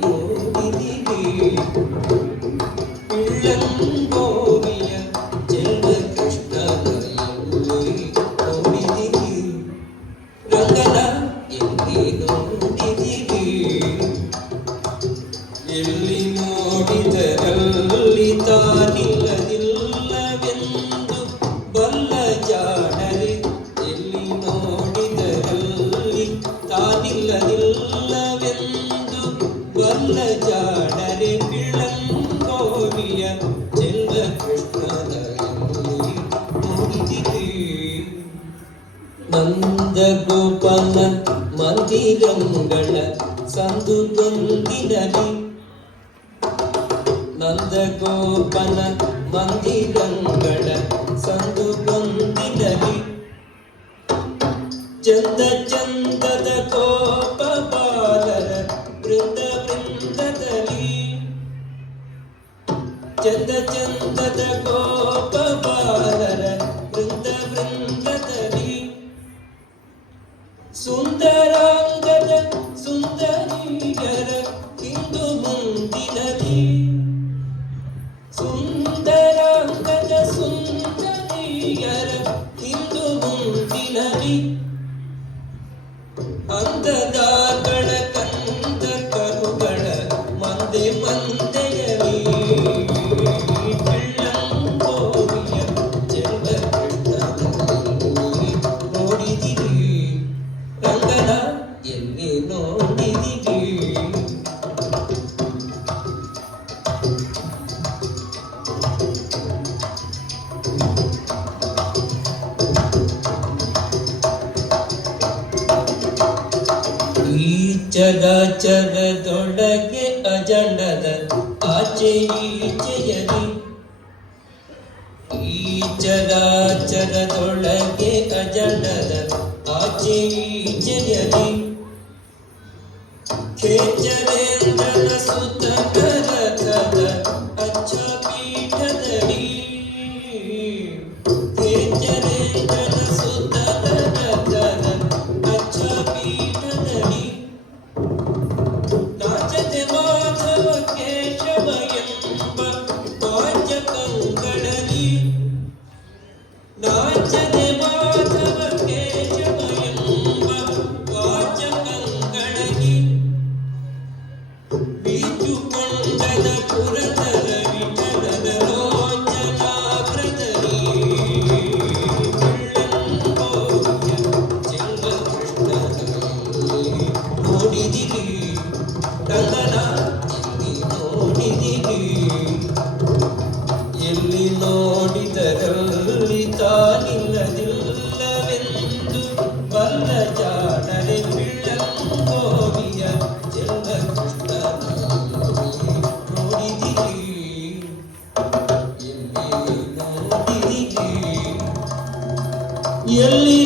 ನೋಡಿದಿರಿ ಇಳ್ಳಂಗೋವಿಯ ಚೆಲ್ಲ ಕೃಷ್ಣನ ಎಲ್ಲಿ ನೋಡಿದಿರಿ ರಂಗನ ಎಲ್ಲಿ ನೋಡಿದಿರಿ ಎಲ್ಲಿ ನೋಡಿದರಲ್ಲಿ ತಾನಿಲ್ಲದಿಲ್ಲವೆಂದು ಬಲ್ಲ ಜಾಣರೆ ಎಲ್ಲಿ ನೋಡಿದರಲ್ಲಿ ತಾನಿಲ್ಲದಿಲ್ಲವೆಂದು ಬಲ್ಲ ಜಾಣರೆ ಬಿಳಂಗೋವಿಯ ಚೆಲ್ಲ ಕೃಷ್ಣನ ಎಲ್ಲಿ ನೋಡಿದಿರಿ ನಂದ ಗೋಪಾಲ ಮಂದಿರಂಗಳ ಸಂದುಗೊಂದಿನಲ್ಲಿ ನಂದ ಗೋಪನ ಮಂದಿರಂಗಳ ಸಂದುಗೊಂದಿನಲ್ಲಿ ಚಂದ ಚಂದದ ಗೋಪ ಬಾಲರ ವೃಂದ ವೃಂದದಲ್ಲಿ ಚಂದ ಚಂದದ ಗೋಪ ಬಾಲರ ವೃಂದ ವೃಂದದಲ್ಲಿ ಸುಂದರಾಂಗದ ಸುಂದರಿಯರ ಹಿಂದು ಮುಂದಿನಲ್ಲಿ ಸುಂದರಾಂಗದ ಸುಂದರಿಯರ ಹಿಂದು ಮುಂದಿನಲ್ಲಿ ಅಂದದಾಗಳ ಕಂದ ಕರುಗಳ ಮಂದೆ ಮಂದೆಯಲಿ ಬೆಳ್ಳಂಗೋವಿಯ ಚೆಲ್ಲ ಕೃಷ್ಣನಲ್ಲಿ ನೋಡಿದಿರಿ ರಂಗನ ಎಲ್ಲಿ ನೋಡಿದಿರಿ ಈ ಚರಾಚರದೊಳಗೆ ಅಜಂಡದ ಆಚೆ ಈಚೆಯಲಿ ಈ ಚರಾಚರದೊಳಗೆ ಅಜಂಡದ ಆಚೆ ಈಚೆಯಲಿ ಖೇಚರೇಂದ್ರನ ಸುತನ ರಥದ ಅಚ್ಚ ಪೀಠದಲ್ಲಿ ಖೇಚರೇಂದ್ರನ ಸುತನ ರಥದ ಅಚ್ಚ ಪೀಠದಲ್ಲಿ ನಾಚದೆ ಮಾಧವ ಕೇಶವ ಎಂಬ ವಾಚ್ಯ ಕಂಗಳಲಿ ನಾಚದೆ ಮಾಧವ ಕೇಶವ ಎಂಬ ವಾಚ್ಯ ಕಂಗಳಲಿ ಬೀಚುಕೊಂಡದ ಪುರದರ ವಿಠಲನ ಲೋಚನಾಗ್ರದಲ್ಲಿ ಬೆಳ್ಳಂಗೋವಿಯ ಚೆಲ್ಲ ಕೃಷ್ಣನಲ್ಲಿ ನೋಡಿದಿರಿ ರಂಗನ ಎಲ್ಲಿ ನೋಡಿದಿರಿ ಎಲ್ಲಿ ನೋಡಿದರಲ್ಲಿ ತಾನಿಲ್ಲದಿಲ್ಲವೆಂದು ಬಲ್ಲ ಜಾಣರೆ ಬೆಳ್ಳಂಗೋವಿಯ ಚೆಲ್ಲ ಕೃಷ್ಣನಲ್ಲಿ ನೋಡಿದಿರಿ ಎಲ್ಲಿ ನೋಡಿದಿರಿ ಎಲ್ಲಿ